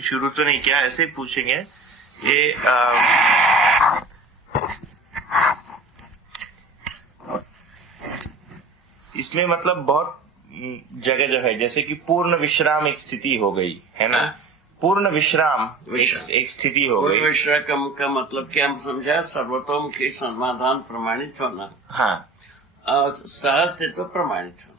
शुरू तो नहीं किया, ऐसे ही पूछेंगे। ये इसमें मतलब बहुत जगह जो है, जैसे कि पूर्ण विश्राम एक स्थिति हो गई है ना, पूर्ण विश्राम एक स्थिति हो गई। पूर्ण विश्राम का मतलब क्या हम समझा? सर्वतोमुखी समाधान प्रमाणित होना। हाँ, सहस्तित्व प्रमाणित होना।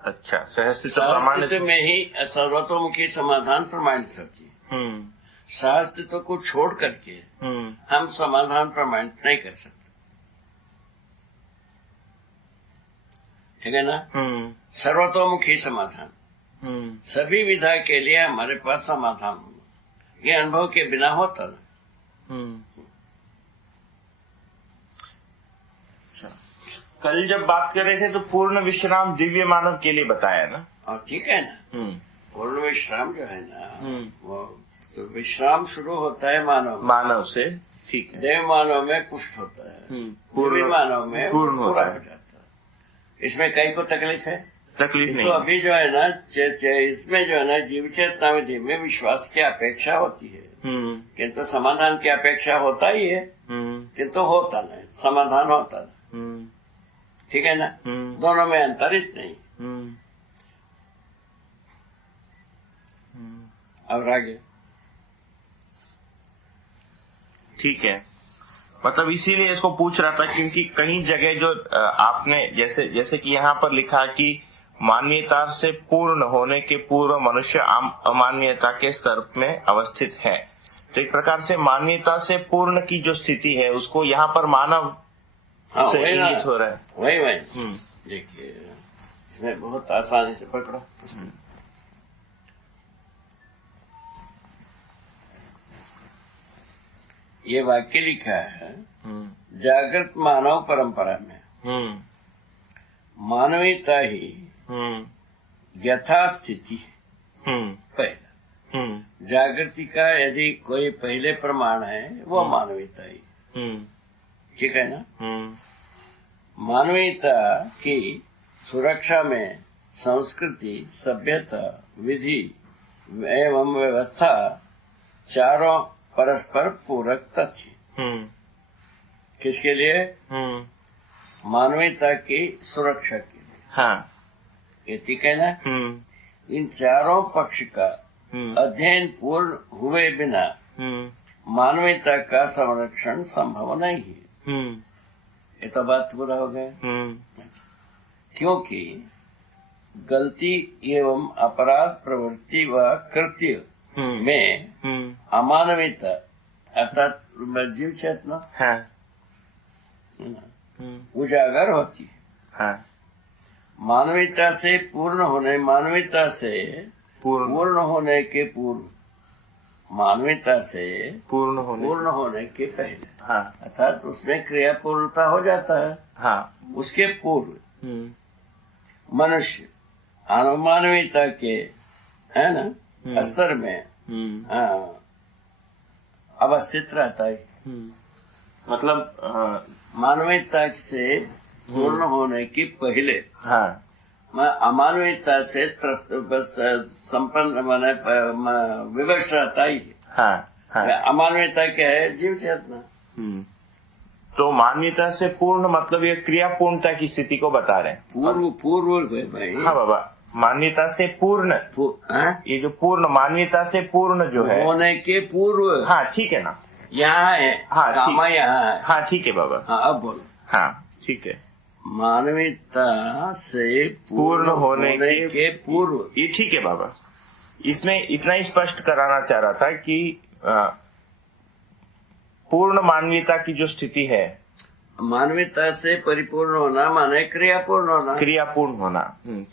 अच्छा, सहस्तित्व प्रमाणित में ही सर्वतोमुखी समाधान प्रमाणित होती है। सहस्तित्व को छोड़ करके हम समाधान प्रमाणित नहीं कर सकते, ठीक है ना। सर्वतोमुखी समाधान, सभी विधा के लिए हमारे पास समाधान होना, ये अनुभव के बिना होता ना। कल जब बात कर रहे थे तो पूर्ण विश्राम दिव्य मानव के लिए बताया ना। और ठीक है ना, पूर्ण विश्राम जो है ना, वो तो विश्राम शुरू होता है मानव से, ठीक है। देव मानव में पुष्ट होता है, दिव्य मानव में पूर्ण हो जाता है। इसमें कई को तकलीफ है? तकलीफ नहीं। तो अभी जो है ना, इसमें जो है ना, जीव चेतना विधि में विश्वास की अपेक्षा होती है, किंतु समाधान की अपेक्षा होता ही है, किंतु होता नहीं, समाधान होता नहीं, ठीक है ना। दोनों में अंतर इतना ही। और आगे ठीक है, मतलब इसीलिए इसको पूछ रहा था, क्योंकि कई जगह जो आपने जैसे कि यहाँ पर लिखा कि मान्यता से पूर्ण होने के पूर्व मनुष्य अमान्यता के स्तर में अवस्थित है। तो एक प्रकार से मान्यता से पूर्ण की जो स्थिति है उसको यहाँ पर मानव से इंगित हो रहा है। वही देखिए, इसमें बहुत आसानी से पकड़ो। ये वाक्य लिखा है, जागृत मानव परंपरा में मानवीयता ही यथास्थिति है। पहला जागृति का यदि कोई पहले प्रमाण है वो मानवीयता ही, ठीक है ना। मानवीयता की सुरक्षा में संस्कृति, सभ्यता, विधि एवं व्यवस्था चारों परस्पर पूरक तथ्य। किसके लिए? मानवीयता की सुरक्षा के लिए। हाँ, ये ठीक है ना। इन चारों पक्ष का अध्ययन पूर्ण हुए बिना मानवीयता का संरक्षण संभव नहीं है। ये तो बात पूरा हो गया। क्योंकि गलती एवं अपराध प्रवृत्ति व कृत्य में अमानवीयता अर्थात जीव चेतना उजागर होती है। हाँ। मानवीयता से पूर्ण होने, मानवीयता से पूर्ण होने के पूर्व, मानवीयता से पूर्ण होने के पहले, हाँ। अर्थात उसमें क्रिया पूर्णता हो जाता है। हाँ। उसके पूर्व मनुष्य अनुमानवीयता के, है ना, स्तर में अवस्थित रहता है। मतलब मानवीयता से पूर्ण होने के पहले अमानवीयता से संपन्न माने विवश रहता ही है। अमानवीयता क्या है? जीव चेतना। तो मानवीयता से पूर्ण मतलब ये क्रिया पूर्णता की स्थिति को बता रहे हैं। पूर्व भाई। हाँ बाबा, मान्यता से पूर्ण, ये जो पूर्ण मान्यता से पूर्ण जो है होने के पूर्व। हाँ ठीक है ना, यहाँ है। हाँ कामा यहाँ है। हाँ ठीक है बाबा। हाँ अब बोलो। हाँ ठीक है, मानवीयता से पूर्ण होने के पूर्व, ये ठीक है बाबा। इसमें इतना ही स्पष्ट कराना चाह रहा था कि पूर्ण मानवीयता की जो स्थिति है, मानवीयता से परिपूर्ण होना माने क्रियापूर्ण होना। क्रियापूर्ण होना,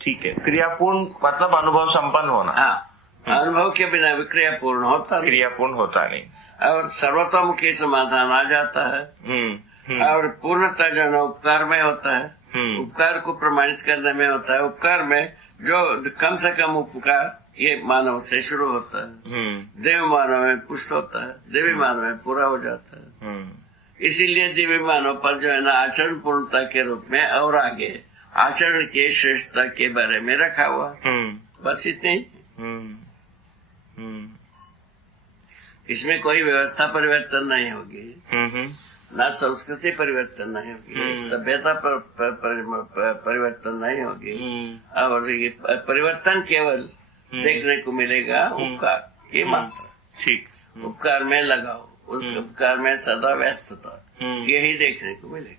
ठीक है। क्रियापूर्ण मतलब अनुभव संपन्न होना। हाँ, अनुभव के बिना भी क्रियापूर्ण होता नहीं। क्रियापूर्ण होता नहीं। और सर्वतोमुखी समाधान आ जाता है। और पूर्णता जो है उपकार में होता है। उपकार को प्रमाणित करने में होता है। उपकार में जो कम से कम उपकार ये मानव से शुरू होता है, देव मानव में पुष्ट होता है, देवी मानव में पूरा हो जाता है। इसीलिए दिव्य मानव पर जो है ना आचरण पूर्णता के रूप में और आगे आचरण के श्रेष्ठता के बारे में रखा हुआ। बस इतने ही। इसमें कोई व्यवस्था परिवर्तन नहीं होगी, ना संस्कृति परिवर्तन नहीं होगी, सभ्यता परिवर्तन नहीं होगी, और ये परिवर्तन केवल देखने को मिलेगा उपकार की मात्रा। ठीक। उपकार में लगाओ, उस उपकार में सदा व्यस्तता, यही देखने को मिलेगा।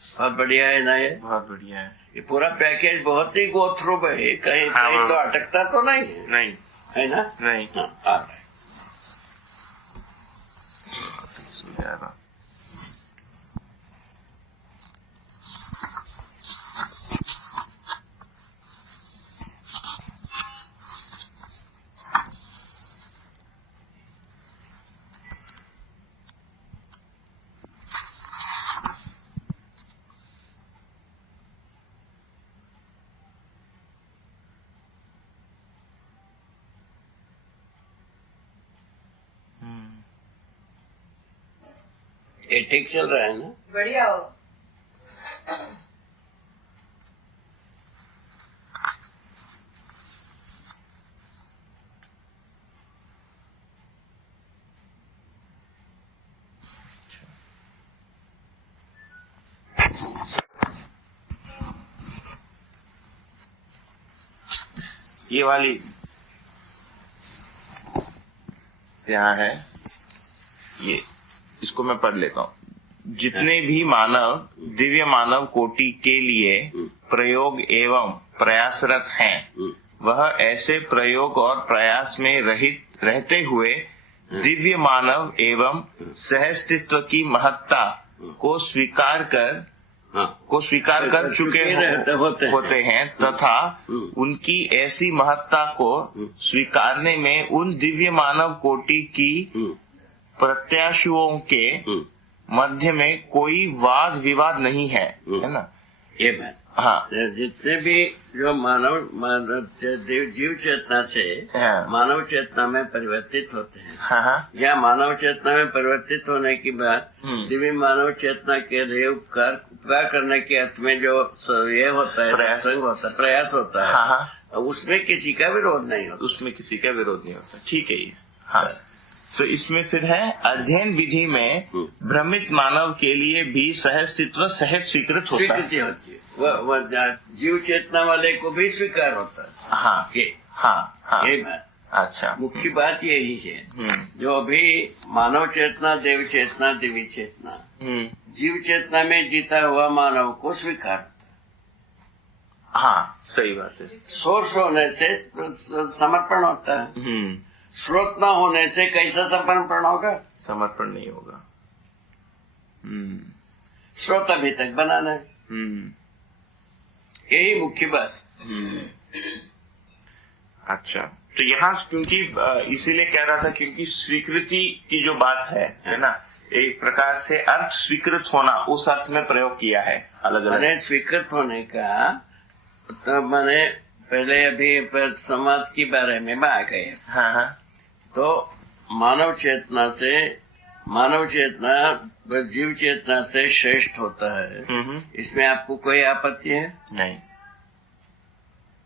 बहुत बढ़िया है ना ये? बहुत बढ़िया है। ये पूरा पैकेज बहुत ही गो थ्रू है, कहीं कहीं तो अटकता तो नहीं है। नहीं है ना? नहीं। हाँ, आ रहा है। ये ठीक चल रहा है ना? बढ़िया हो। ये वाली यहाँ है, ये इसको मैं पढ़ लेता हूँ। जितने भी मानव दिव्य मानव कोटि के लिए प्रयोग एवं प्रयासरत हैं, वह ऐसे प्रयोग और प्रयास में रहित रहते हुए दिव्य मानव एवं सहस्तित्व की महत्ता को स्वीकार कर चुके होते हैं तथा उनकी ऐसी महत्ता को स्वीकारने में उन दिव्य मानव कोटि की प्रत्याशियों के मध्य में कोई वाद विवाद नहीं है, है ना? ये बात। हाँ। जितने भी जो मानव जीव चेतना से मानव चेतना में परिवर्तित होते हैं, हाँ। या मानव चेतना में परिवर्तित होने की बात दिव्य मानव चेतना के लिए उपकार करने के अर्थ में जो ये होता है, सत्संग होता है, प्रयास होता है, हाँ। उसमें किसी का विरोध नहीं होता। उसमें किसी का विरोध नहीं होता। ठीक है ये। हाँ। तो इसमें फिर है अध्ययन विधि में भ्रमित मानव के लिए भी सहस्तित्व सहज स्वीकृत होता है। स्वीकृति होती है, वह जीव चेतना वाले को भी स्वीकार होता है। हाँ। ये हाँ। ये बात। अच्छा। मुख्य बात यही है, जो अभी मानव चेतना, देव चेतना, दिव्य चेतना, जीव चेतना में जीता हुआ मानव को स्वीकार होता है। हाँ, सही बात है। सोर्स होने से समर्पण होता है, स्रोत न होने से कैसा समर्पण होगा? समर्पण नहीं होगा। स्रोत अभी तक बनाना है, यही मुख्य बात। अच्छा, तो यहाँ क्योंकि इसीलिए कह रहा था क्योंकि स्वीकृति की जो बात है ना, एक प्रकार से अर्थ स्वीकृत होना, उस अर्थ में प्रयोग किया है अलग अलग। मैंने स्वीकृत होने का तो मैंने पहले अभी समाज के बारे में आ गए। हाँ। तो मानव चेतना जीव चेतना से श्रेष्ठ होता है, इसमें आपको कोई आपत्ति है?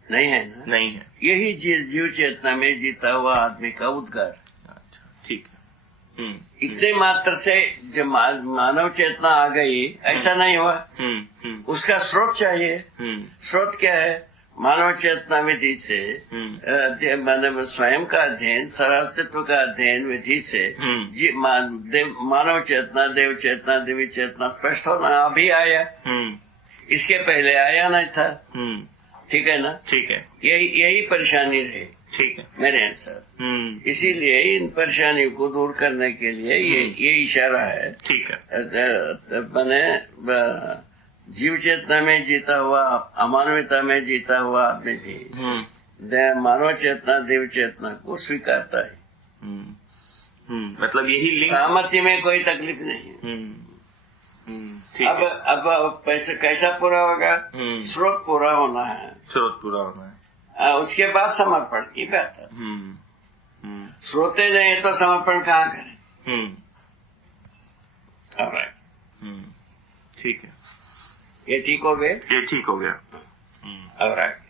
नहीं है ना? नहीं है। यही जीव चेतना में जीता हुआ आदमी का उद्गार। अच्छा, ठीक है। इतने मात्र से जब मानव चेतना आ गई, ऐसा नहीं हुआ। उसका स्रोत चाहिए। स्रोत क्या है? मानव चेतना विधि से स्वयं का अध्ययन, सहस्तित्व का अध्ययन विधि से मानव चेतना, देव चेतना, दिव्य चेतना स्पष्ट होना अभी आया, इसके पहले आया नहीं था। ठीक है ना? ठीक है। यही परेशानी रही। ठीक है मेरे आंसर। इसीलिए इन परेशानियों को दूर करने के लिए ये इशारा है। ठीक है। मैंने जीव चेतना में जीता हुआ, अमानवीयता में जीता हुआ आदमी भी मानव चेतना, देव चेतना को स्वीकारता है। मतलब यही सहमति में कोई तकलीफ नहीं। अब पैसे कैसा पूरा होगा? स्रोत पूरा होना है। उसके बाद समर्पण की बात है। स्रोते नहीं तो समर्पण कहाँ करें? ठीक है। ये ठीक हो गए? ये ठीक हो गया। और आगे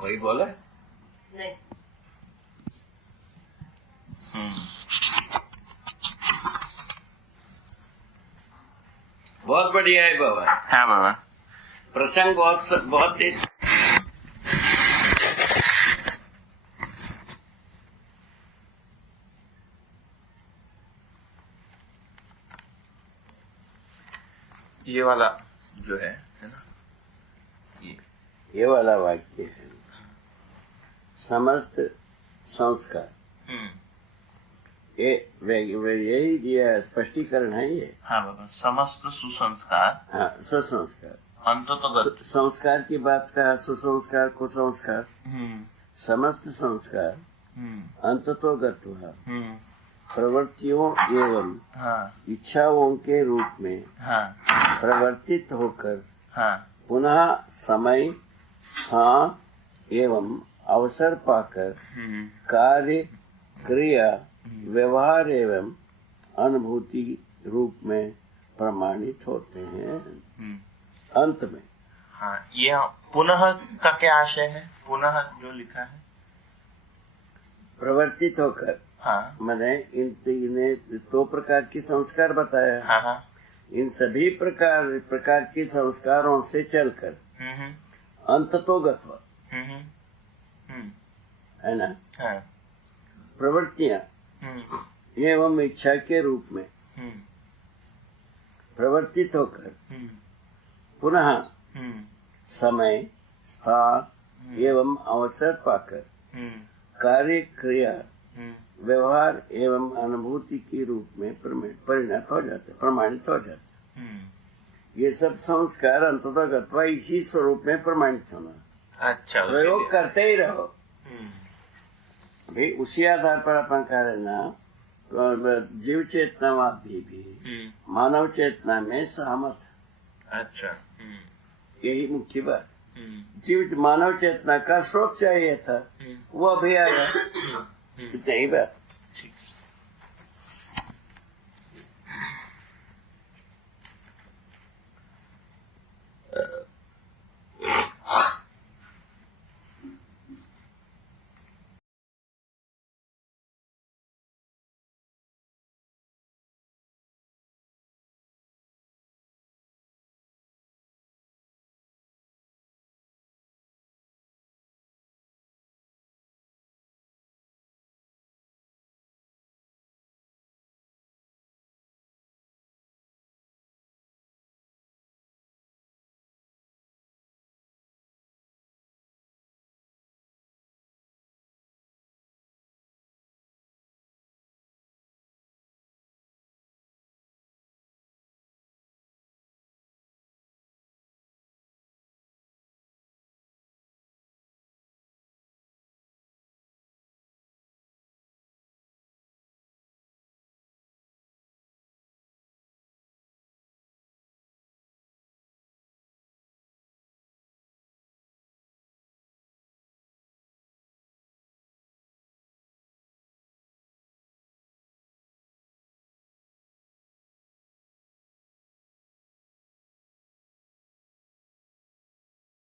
कोई बोला? नहीं। बहुत बढ़िया है बाबा। हाँ बाबा। प्रसंग बहुत ही ये वाला जो है ना, ये वाला वाक्य है, समस्त संस्कार। यही दिया स्पष्टीकरण है ये। हाँ बाबा, समस्त सुसंस्कार। हाँ, सुसंस्कार। अंततोगत संस्कार की बात कहा, सुसंस्कार, कुसंस्कार, समस्त संस्कार अंततोगत्वा प्रवृत्तियों एवं इच्छाओं के रूप में प्रवर्तित होकर पुनः समय, स्थान एवं अवसर पाकर कार्य, क्रिया, व्यवहार एवं अनुभूति रूप में प्रमाणित होते हैं। अंत में ये पुनः का क्या आशय है? पुनः जो लिखा है, प्रवर्तित होकर, मैंने इन दो प्रकार के संस्कार बताया। इन सभी प्रकार के संस्कारों से चलकर अंततोगत्वा, है ना, प्रवृत्तियां एवं इच्छा के रूप में प्रवर्तित होकर पुनः समय, स्थान एवं अवसर पाकर कार्य, क्रिया, व्यवहार एवं अनुभूति के रूप में परिणत हो जाते, प्रमाणित हो जाते। ये सब संस्कार अंततः इसी स्वरूप में प्रमाणित होना। अच्छा, प्रयोग करते ही रहो। भाई उसी आधार पर अपन कह रहे ना, जीव चेतनावादी भी मानव चेतना में सहमत। अच्छा, यही मुख्य बात। जीव मानव चेतना का स्रोत चाहिए था, वो अभी आया। इतना ही बात।